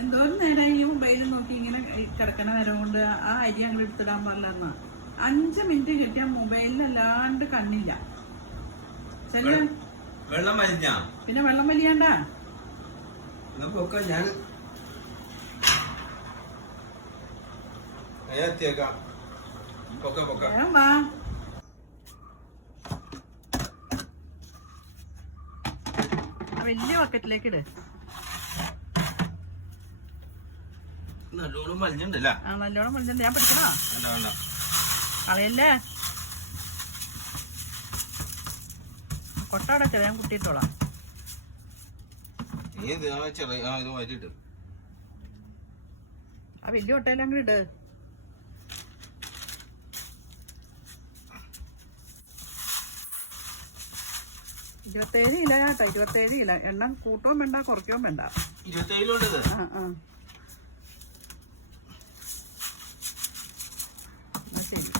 എന്തോരം നേരം ഈ മൊബൈലിൽ നോക്കി ഇങ്ങനെ കിടക്കണ നേരം കൊണ്ട് ആ അരി അങ്ങോട്ട് എടുത്തിടാൻ പാടില്ലെന്നാ. 5 മിനിറ്റ് കിട്ടിയാൽ മൊബൈലിനല്ലാണ്ട് കണ്ണില്ല. പിന്നെ വെള്ളം വലിയാണ്ടാ ഞാൻ വാ. വലിയ ബക്കറ്റിലേക്ക് ഇട്. നല്ലോണം വലിഞ്ഞിട്ടുണ്ടല്ലേ? ആ നല്ലോണം വലിഞ്ഞിട്ടുണ്ട്. ഞാൻ പിടിക്കണോ? കളയല്ലേ. കൊട്ടടച്ചത് ഞാൻ കുട്ടിയിട്ടോളാം. ആ വലിയ കൊട്ടയിലും അങ്ങോട്ട് ഇട്. 27 കിലോ കേട്ടോ. 27 കിലോ. എണ്ണം കൂട്ടവും വേണ്ട കുറയ്ക്കവും വേണ്ട. 27 കിലോ. ശരി.